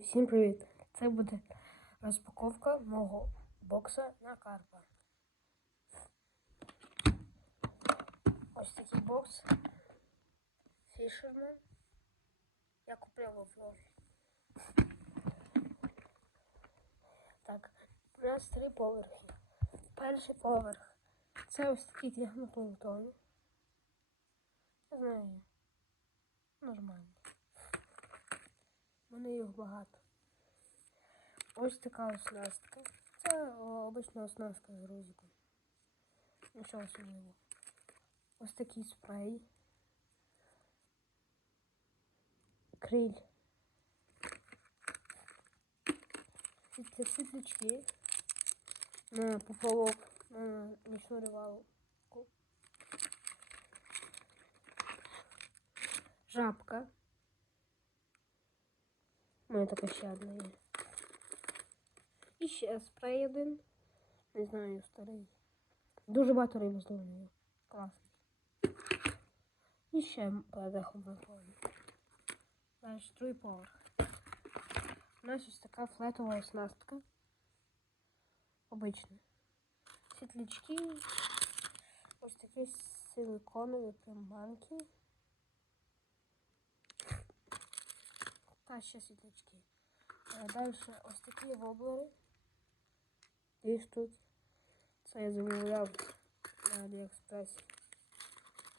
всім привіт! Це буде розпаковка мого бокса на карпа. Ось такий бокс. Fisherman. Я його в. Так, у нас три поверхи. Перший поверх. Це ось такі тягнопланктони. Я знаю. Нормально. Мене їх багато. Ось така оснастка. Це обична оснастка з грузиком. Нічого особливого. Ось такий спрей. Криль. Це світлячки. На поплавок. На нічну рибалку. Жабка. Мене така ще одна є. І ще спрей один. Не знаю, старий. Дуже багато риби здобуваю. Класний. І ще передехом виходить. Далі другий поверх. У нас ось така флетова оснастка. Обична. Світлячки. Ось такі силиконові приманки. Та ще світлячки. Далі ось такі воблери. Дві штуки. Це я замовляв на Аліекспресі.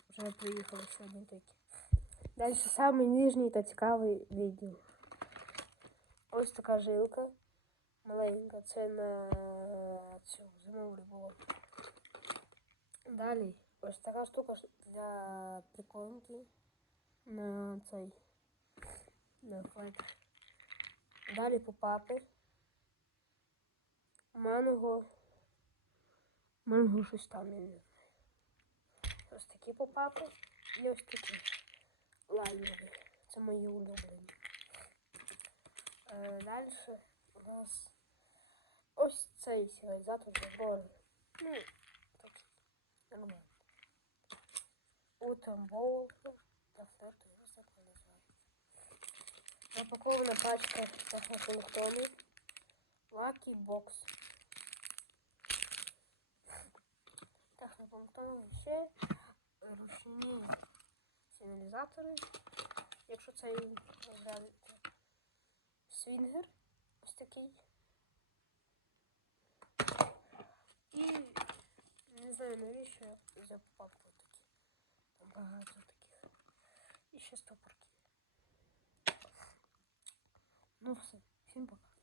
Вже приїхали сьогодні такі. Далі самий ніжній та цікавий відділ. Ось така жилка. Маленька. Це на цю зимову було. Далі ось така штука для приколки на цей на флет. Далі попапи. Манго. Манго щось там, я не знаю. Ось такі попапи і ось такі лаймові. Це мої улюблені. Е, Далі у нас ось цей сигналізатор забору. Ну, так, нормально. Утамбоу для флерту, я не знаю, як його називають. Запакована пачка технопланктону. Lucky Box. Технопланктону ще ручні сигналізатори. Якщо це розглянути. Свінгер. Ось такий. І не знаю навіщо взяв такі. Там багато таких. І ще стопорки. Ну все, всім пока.